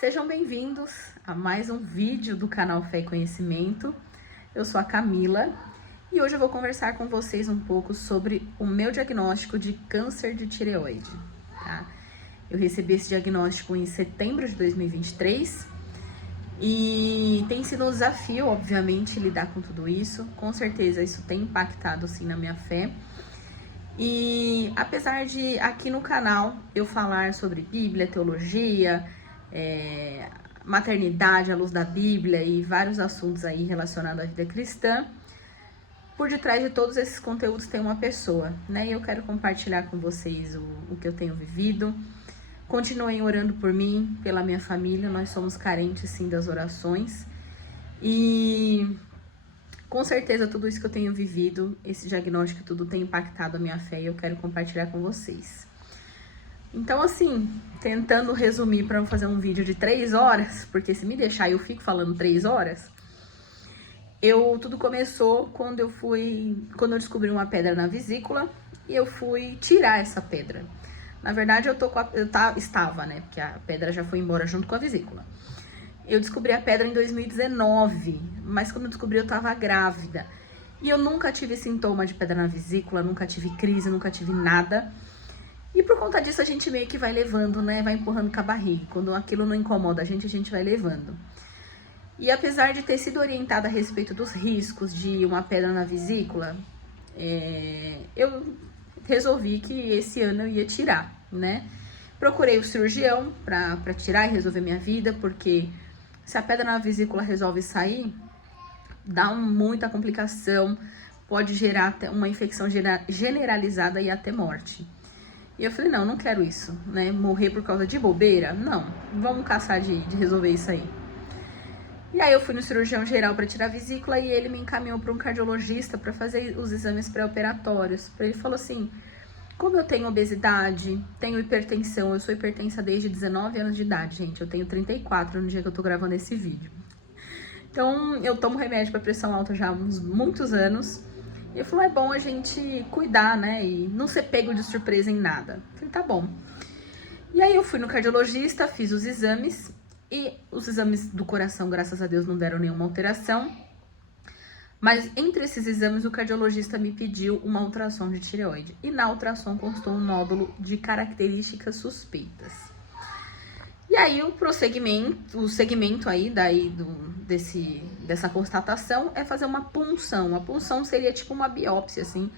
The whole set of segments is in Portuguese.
Sejam bem-vindos a mais um vídeo do canal Fé e Conhecimento. Eu sou a Camila e hoje eu vou conversar com vocês um pouco sobre o meu diagnóstico de câncer de tireoide, tá? Eu recebi esse diagnóstico em setembro de 2023 e tem sido um desafio, obviamente, lidar com tudo isso. Com certeza isso tem impactado, sim, na minha fé. E apesar de aqui no canal eu falar sobre Bíblia, teologia, maternidade à luz da Bíblia e vários assuntos aí relacionados à vida cristã, por detrás de todos esses conteúdos tem uma pessoa, né? E eu quero compartilhar com vocês o que eu tenho vivido. Continuem orando por mim, pela minha família, nós somos carentes sim das orações. E com certeza tudo isso que eu tenho vivido, esse diagnóstico, tudo tem impactado a minha fé e eu quero compartilhar com vocês. Então, assim, tentando resumir para fazer um vídeo de 3 horas, porque se me deixar eu fico falando 3 horas, tudo começou quando eu descobri uma pedra na vesícula e eu fui tirar essa pedra. Na verdade, estava, né, porque a pedra já foi embora junto com a vesícula. Eu descobri a pedra em 2019, mas quando eu descobri eu tava grávida. E eu nunca tive sintoma de pedra na vesícula, nunca tive crise, nunca tive nada. E por conta disso a gente meio que vai levando, né? Vai empurrando com a barriga. Quando aquilo não incomoda a gente vai levando. E apesar de ter sido orientada a respeito dos riscos de uma pedra na vesícula, eu resolvi que esse ano eu ia tirar, né? Procurei o cirurgião pra tirar e resolver minha vida, porque se a pedra na vesícula resolve sair, dá muita complicação, pode gerar até uma infecção generalizada e até morte. E eu falei, não quero isso, né? Morrer por causa de bobeira? Não, vamos caçar de resolver isso aí. E aí eu fui no cirurgião geral para tirar a vesícula e ele me encaminhou para um cardiologista para fazer os exames pré-operatórios. Ele falou assim, como eu tenho obesidade, tenho hipertensão, eu sou hipertensa desde 19 anos de idade, gente. Eu tenho 34 no dia que eu tô gravando esse vídeo. Então, eu tomo remédio para pressão alta já há muitos anos. E eu falei, é bom a gente cuidar, né? E não ser pego de surpresa em nada. Eu falei, tá bom. E aí eu fui no cardiologista, fiz os exames. E os exames do coração, graças a Deus, não deram nenhuma alteração. Mas entre esses exames, o cardiologista me pediu uma ultrassom de tireoide. E na ultrassom constou um nódulo de características suspeitas. E aí o segmento aí dessa constatação é fazer uma punção. A punção seria tipo uma biópsia, assim,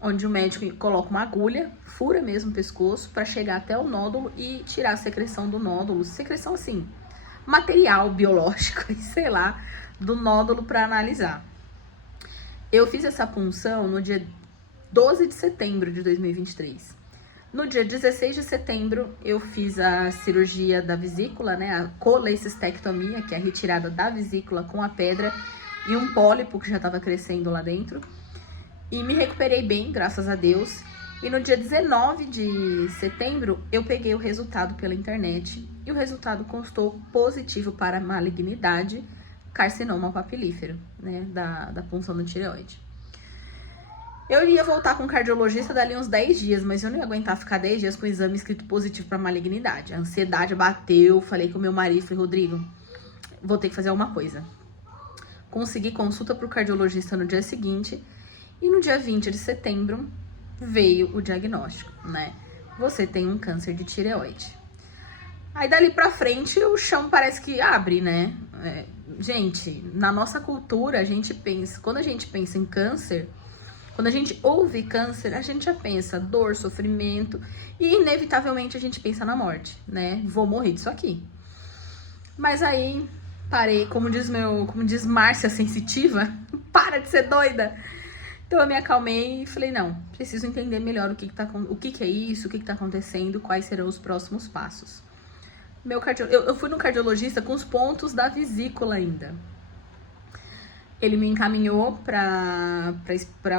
onde o médico coloca uma agulha, fura mesmo o pescoço para chegar até o nódulo e tirar a secreção do nódulo. Secreção, assim, material biológico, sei lá, do nódulo para analisar. Eu fiz essa punção no dia 12 de setembro de 2023. No dia 16 de setembro, eu fiz a cirurgia da vesícula, né? A colecistectomia, que é a retirada da vesícula com a pedra e um pólipo que já estava crescendo lá dentro. E me recuperei bem, graças a Deus. E no dia 19 de setembro, eu peguei o resultado pela internet. E o resultado constou positivo para malignidade, carcinoma papilífero, né? Da punção da tireoide. Eu ia voltar com o cardiologista dali uns 10 dias, mas eu não ia aguentar ficar 10 dias com o exame escrito positivo para malignidade. A ansiedade bateu, falei com o meu marido, falei, Rodrigo, vou ter que fazer alguma coisa. Consegui consulta pro cardiologista no dia seguinte e no dia 20 de setembro veio o diagnóstico, né? Você tem um câncer de tireoide. Aí dali pra frente o chão parece que abre, né? Gente, na nossa cultura a gente pensa, quando a gente pensa em câncer, quando a gente ouve câncer, a gente já pensa dor, sofrimento e inevitavelmente a gente pensa na morte, né? Vou morrer disso aqui. Mas aí parei, como diz Márcia Sensitiva, para de ser doida. Então eu me acalmei e falei, não, preciso entender melhor o que é isso, o que tá acontecendo, quais serão os próximos passos. Eu fui no cardiologista com os pontos da vesícula ainda. Ele me encaminhou para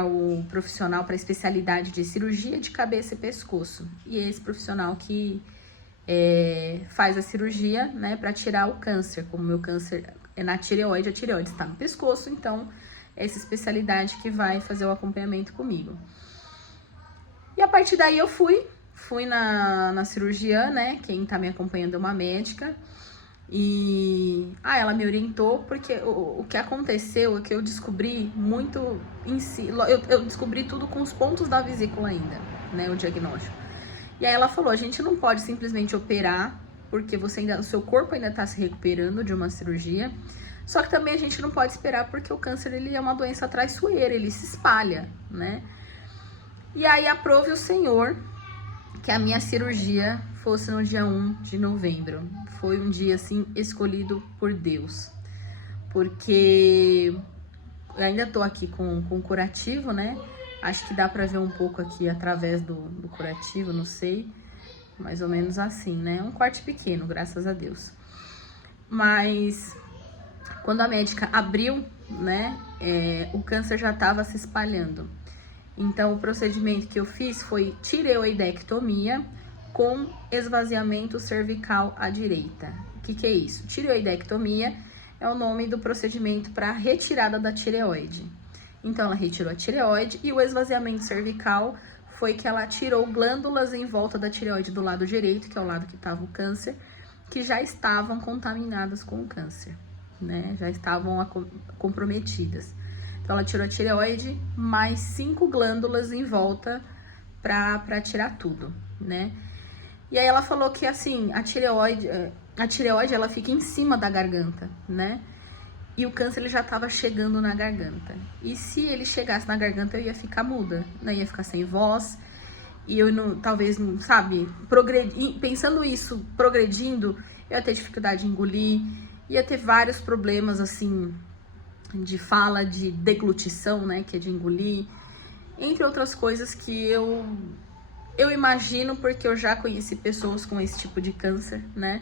o profissional, para a especialidade de cirurgia de cabeça e pescoço. E esse profissional que faz a cirurgia, né, para tirar o câncer. Como o meu câncer é na tireoide, a tireoide está no pescoço, então é essa especialidade que vai fazer o acompanhamento comigo. E a partir daí eu fui na cirurgiã, né, quem tá me acompanhando é uma médica. E ela me orientou, porque o que aconteceu é que eu descobri muito em si, eu descobri tudo com os pontos da vesícula ainda, né, o diagnóstico. E aí ela falou, a gente não pode simplesmente operar, porque o seu corpo ainda tá se recuperando de uma cirurgia, só que também a gente não pode esperar, porque o câncer, ele é uma doença traiçoeira, ele se espalha, né. E aí aprove o Senhor que a minha cirurgia fosse no dia 1 de novembro. Foi um dia, assim, escolhido por Deus. Porque eu ainda tô aqui com curativo, né? Acho que dá pra ver um pouco aqui através do curativo, não sei. Mais ou menos assim, né? Um corte pequeno, graças a Deus. Mas quando a médica abriu, né? O câncer já tava se espalhando. Então, o procedimento que eu fiz foi tireoidectomia com esvaziamento cervical à direita. O que é isso? Tireoidectomia é o nome do procedimento para retirada da tireoide. Então, ela retirou a tireoide, e o esvaziamento cervical foi que ela tirou glândulas em volta da tireoide do lado direito, que é o lado que estava o câncer, que já estavam contaminadas com o câncer, né? Já estavam comprometidas. Então, ela tirou a tireoide, mais 5 glândulas em volta para tirar tudo, né? E aí ela falou que, assim, a tireoide, ela fica em cima da garganta, né? E o câncer, ele já tava chegando na garganta. E se ele chegasse na garganta, eu ia ficar muda, né? Ia ficar sem voz. E eu não, talvez, não, sabe, pensando isso, progredindo, eu ia ter dificuldade em engolir, ia ter vários problemas, assim, de fala, de deglutição, né, que é de engolir, entre outras coisas que eu imagino, porque eu já conheci pessoas com esse tipo de câncer, né,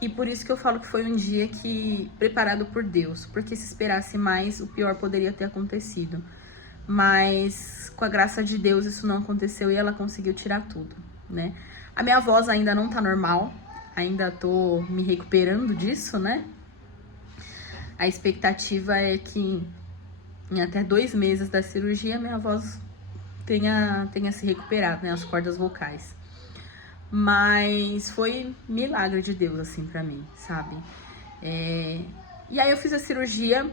e por isso que eu falo que foi um dia que preparado por Deus, porque se esperasse mais, o pior poderia ter acontecido, mas com a graça de Deus isso não aconteceu e ela conseguiu tirar tudo, né. A minha voz ainda não tá normal, ainda tô me recuperando disso, né. A expectativa é que em até 2 meses da cirurgia minha voz tenha se recuperado, né, as cordas vocais. Mas foi milagre de Deus, assim, pra mim, sabe? E aí eu fiz a cirurgia,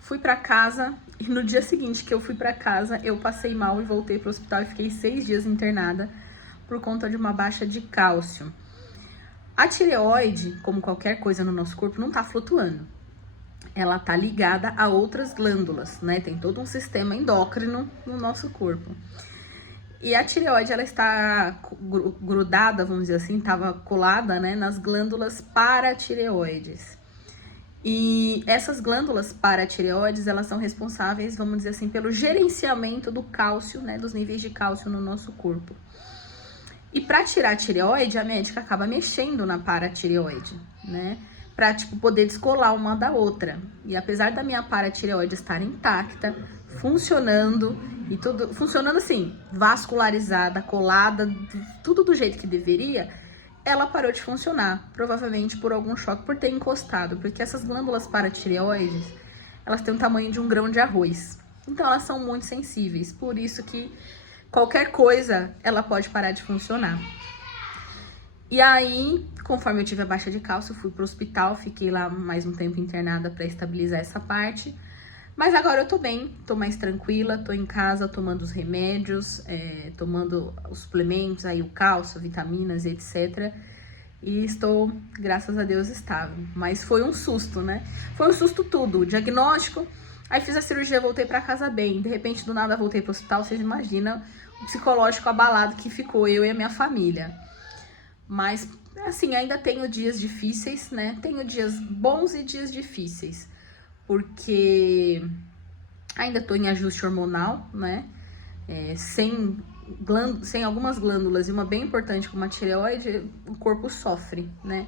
fui pra casa, e no dia seguinte que eu fui pra casa, eu passei mal e voltei pro hospital e fiquei 6 dias internada por conta de uma baixa de cálcio. A tireoide, como qualquer coisa no nosso corpo, não tá flutuando. Ela tá ligada a outras glândulas, né? Tem todo um sistema endócrino no nosso corpo. E a tireoide, ela está grudada, vamos dizer assim, estava colada, né, nas glândulas paratireoides. E essas glândulas paratireoides, elas são responsáveis, vamos dizer assim, pelo gerenciamento do cálcio, né, dos níveis de cálcio no nosso corpo. E para tirar a tireoide, a médica acaba mexendo na paratireoide, né? Pra, tipo, poder descolar uma da outra. E apesar da minha paratireoide estar intacta, funcionando, e tudo, funcionando assim, vascularizada, colada, tudo do jeito que deveria, ela parou de funcionar, provavelmente por algum choque, por ter encostado, porque essas glândulas paratireoides, elas têm o tamanho de um grão de arroz. Então, elas são muito sensíveis, por isso que qualquer coisa, ela pode parar de funcionar. E aí, conforme eu tive a baixa de cálcio, fui pro hospital, fiquei lá mais um tempo internada para estabilizar essa parte. Mas agora eu tô bem, tô mais tranquila, tô em casa tomando os remédios, tomando os suplementos, aí o cálcio, vitaminas, etc. E estou, graças a Deus, estável. Mas foi um susto, né? Foi um susto tudo, o diagnóstico, aí fiz a cirurgia, voltei pra casa bem. De repente, do nada, voltei pro hospital, vocês imaginam o psicológico abalado que ficou eu e a minha família. Mas, assim, ainda tenho dias difíceis, né? Tenho dias bons e dias difíceis. Porque ainda tô em ajuste hormonal, né? Sem algumas glândulas e uma bem importante como a tireoide, o corpo sofre, né?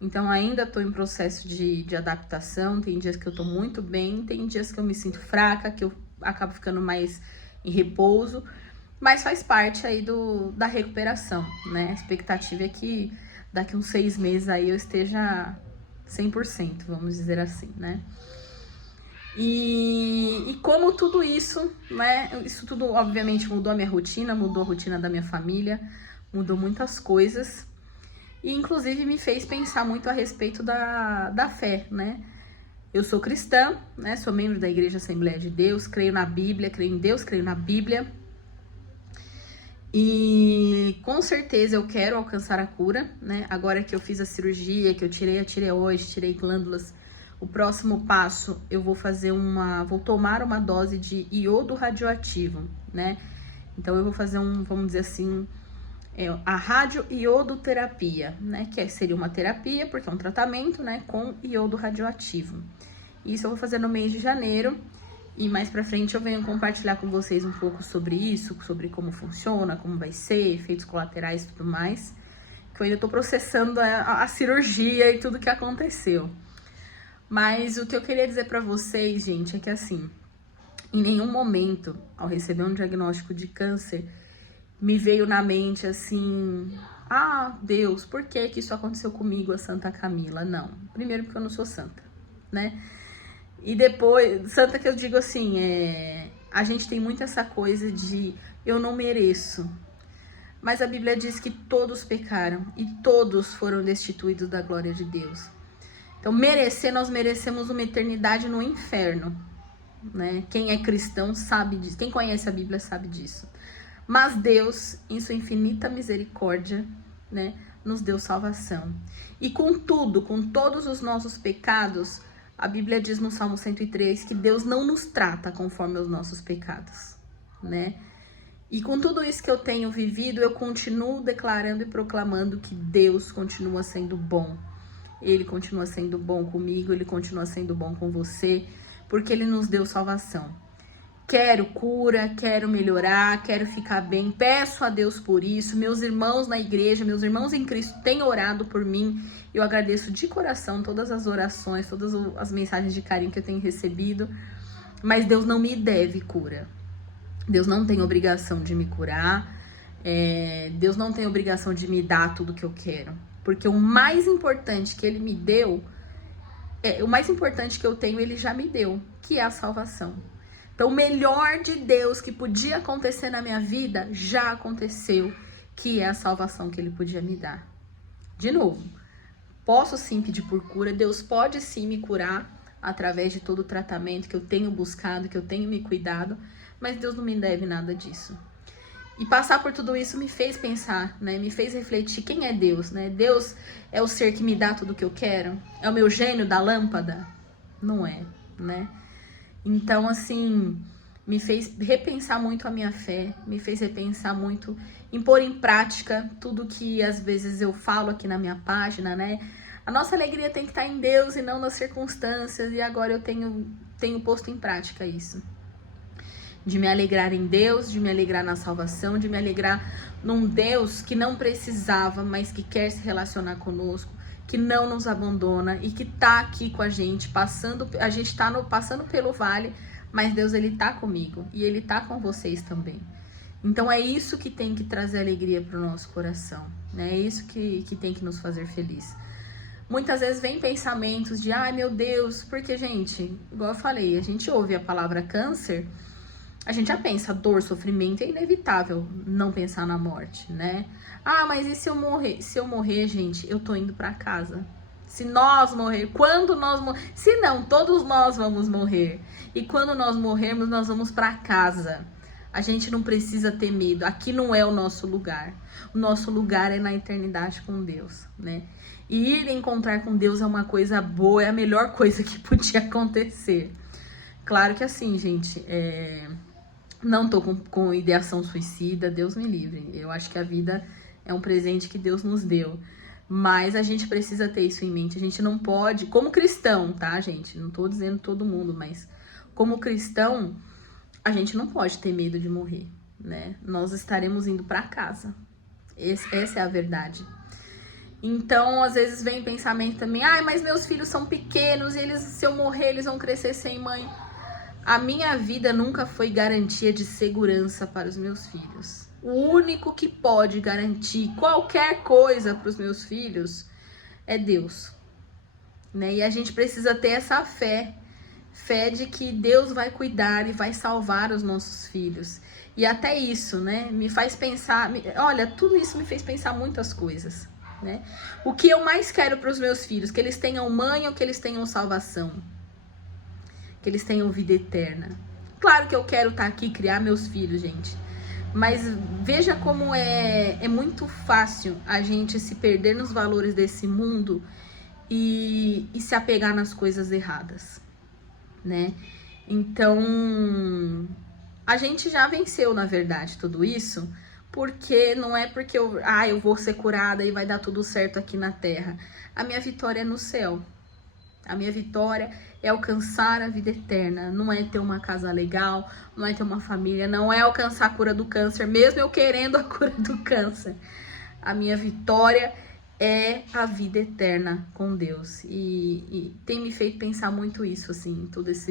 Então, ainda tô em processo de adaptação. Tem dias que eu tô muito bem, tem dias que eu me sinto fraca, que eu acabo ficando mais em repouso. Mas faz parte aí da recuperação, né? A expectativa é que daqui uns 6 meses aí eu esteja 100%, vamos dizer assim, né? E como tudo isso, né? Isso tudo, obviamente, mudou a minha rotina, mudou a rotina da minha família, mudou muitas coisas. e inclusive me fez pensar muito a respeito da fé, né? Eu sou cristã, né? Sou membro da Igreja Assembleia de Deus, creio na Bíblia, creio em Deus, creio na Bíblia. E com certeza eu quero alcançar a cura, né? Agora que eu fiz a cirurgia, que eu tirei a tireoide, tirei glândulas, o próximo passo eu vou vou tomar uma dose de iodo radioativo, né? Então eu vou fazer vamos dizer assim, a radioiodoterapia, né? Que seria uma terapia, porque é um tratamento, né? Com iodo radioativo. Isso eu vou fazer no mês de janeiro. E mais pra frente eu venho compartilhar com vocês um pouco sobre isso, sobre como funciona, como vai ser, efeitos colaterais e tudo mais. Que eu ainda tô processando a cirurgia e tudo que aconteceu. Mas o que eu queria dizer pra vocês, gente, é que assim, em nenhum momento, ao receber um diagnóstico de câncer, me veio na mente assim, ah, Deus, por que isso aconteceu comigo, a Santa Camila? Não, primeiro porque eu não sou santa, né? E depois, santa que eu digo assim, a gente tem muito essa coisa de eu não mereço. Mas a Bíblia diz que todos pecaram e todos foram destituídos da glória de Deus. Então, nós merecemos uma eternidade no inferno, né? Quem é cristão sabe disso, quem conhece a Bíblia sabe disso. Mas Deus, em sua infinita misericórdia, né, nos deu salvação. E com todos os nossos pecados, a Bíblia diz no Salmo 103 que Deus não nos trata conforme os nossos pecados, né? E com tudo isso que eu tenho vivido, eu continuo declarando e proclamando que Deus continua sendo bom. Ele continua sendo bom comigo, Ele continua sendo bom com você, porque Ele nos deu salvação. Quero cura, quero melhorar, quero ficar bem, peço a Deus por isso. Meus irmãos na igreja, meus irmãos em Cristo têm orado por mim. Eu agradeço de coração todas as orações, todas as mensagens de carinho que eu tenho recebido. Mas Deus não me deve cura. Deus não tem obrigação de me curar. Deus não tem obrigação de me dar tudo que eu quero. Porque o mais importante que Ele me deu, o mais importante que eu tenho, Ele já me deu, que é a salvação. Então, o melhor de Deus que podia acontecer na minha vida, já aconteceu, que é a salvação que Ele podia me dar. De novo, posso sim pedir por cura, Deus pode sim me curar através de todo o tratamento que eu tenho buscado, que eu tenho me cuidado, mas Deus não me deve nada disso. E passar por tudo isso me fez pensar, né? Me fez refletir quem é Deus, né? Deus é o ser que me dá tudo o que eu quero? É o meu gênio da lâmpada? Não é, né? Então, assim, me fez repensar muito a minha fé, me fez repensar muito em pôr em prática tudo que às vezes eu falo aqui na minha página, né? A nossa alegria tem que estar em Deus e não nas circunstâncias, e agora eu tenho posto em prática isso. De me alegrar em Deus, de me alegrar na salvação, de me alegrar num Deus que não precisava, mas que quer se relacionar conosco, que não nos abandona e que tá aqui com a gente, a gente tá passando pelo vale, mas Deus, Ele tá comigo e Ele tá com vocês também. Então é isso que tem que trazer alegria pro nosso coração, né? É isso que tem que nos fazer feliz. Muitas vezes vem pensamentos de, ai meu Deus, porque gente, igual eu falei, a gente ouve a palavra câncer, a gente já pensa dor, sofrimento, é inevitável não pensar na morte, né? Ah, mas e se eu morrer? Se eu morrer, gente, eu tô indo pra casa. Se nós morrer, quando nós morrer, se não, todos nós vamos morrer. E quando nós morrermos, nós vamos pra casa. A gente não precisa ter medo. Aqui não é o nosso lugar. O nosso lugar é na eternidade com Deus, né? E ir encontrar com Deus é uma coisa boa, é a melhor coisa que podia acontecer. Claro que assim, gente, não tô com ideação suicida, Deus me livre. Eu acho que a vida é um presente que Deus nos deu. Mas a gente precisa ter isso em mente. A gente não pode, como cristão, tá, gente? Não tô dizendo todo mundo, mas como cristão, a gente não pode ter medo de morrer, né? Nós estaremos indo para casa. Essa é a verdade. Então, às vezes vem pensamento também, ai, mas meus filhos são pequenos, e se eu morrer, eles vão crescer sem mãe. A minha vida nunca foi garantia de segurança para os meus filhos. O único que pode garantir qualquer coisa para os meus filhos é Deus, né? E a gente precisa ter essa fé de que Deus vai cuidar e vai salvar os nossos filhos. E até isso, né, me faz pensar, olha, tudo isso me fez pensar muitas coisas. né? O que eu mais quero para os meus filhos? Que eles tenham mãe ou que eles tenham salvação? Que eles tenham vida eterna. Claro que eu quero estar aqui e criar meus filhos, gente. Mas veja como é muito fácil a gente se perder nos valores desse mundo e se apegar nas coisas erradas, né? Então, a gente já venceu, na verdade, tudo isso, porque não é porque eu vou ser curada e vai dar tudo certo aqui na terra. A minha vitória é no céu. A minha vitória é alcançar a vida eterna. Não é ter uma casa legal, não é ter uma família, não é alcançar a cura do câncer, mesmo eu querendo a cura do câncer. A minha vitória é a vida eterna com Deus. E tem me feito pensar muito isso, assim, todo isso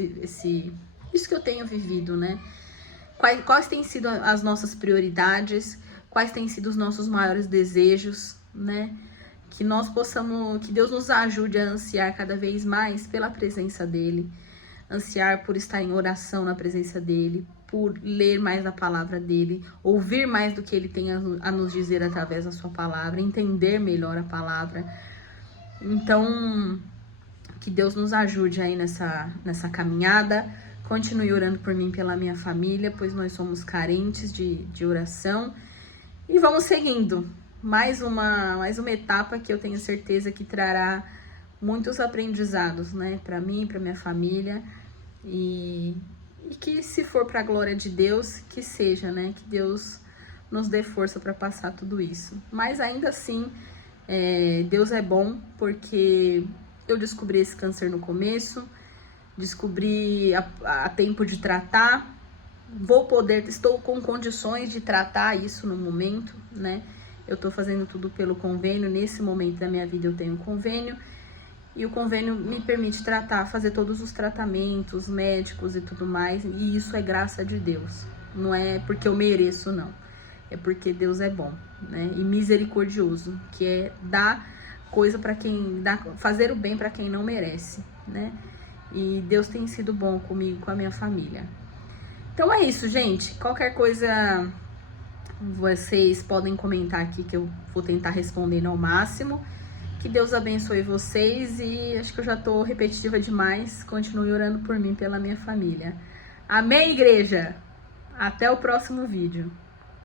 que eu tenho vivido, né? Quais têm sido as nossas prioridades, quais têm sido os nossos maiores desejos, né? Que nós possamos, que Deus nos ajude a ansiar cada vez mais pela presença dele, ansiar por estar em oração na presença dele, por ler mais a palavra dele, ouvir mais do que ele tem a nos dizer através da sua palavra, entender melhor a palavra. Então, que Deus nos ajude aí nessa caminhada. Continue orando por mim e pela minha família, pois nós somos carentes de oração. E vamos seguindo. Mais uma etapa que eu tenho certeza que trará muitos aprendizados, né? Para mim, para minha família. E que se for para a glória de Deus, que seja, né? Que Deus nos dê força para passar tudo isso. Mas ainda assim, Deus é bom, porque eu descobri esse câncer no começo, descobri a tempo de tratar, estou com condições de tratar isso no momento, né? Eu tô fazendo tudo pelo convênio, nesse momento da minha vida eu tenho um convênio, e o convênio me permite fazer todos os tratamentos médicos e tudo mais, e isso é graça de Deus. Não é porque eu mereço, não. É porque Deus é bom, né? E misericordioso, que é dar coisa para fazer o bem para quem não merece, né? E Deus tem sido bom comigo, com a minha família. Então é isso, gente. Qualquer coisa vocês podem comentar aqui que eu vou tentar responder ao máximo. Que Deus abençoe vocês e acho que eu já tô repetitiva demais. Continue orando por mim, pela minha família. Amém, igreja? Até o próximo vídeo.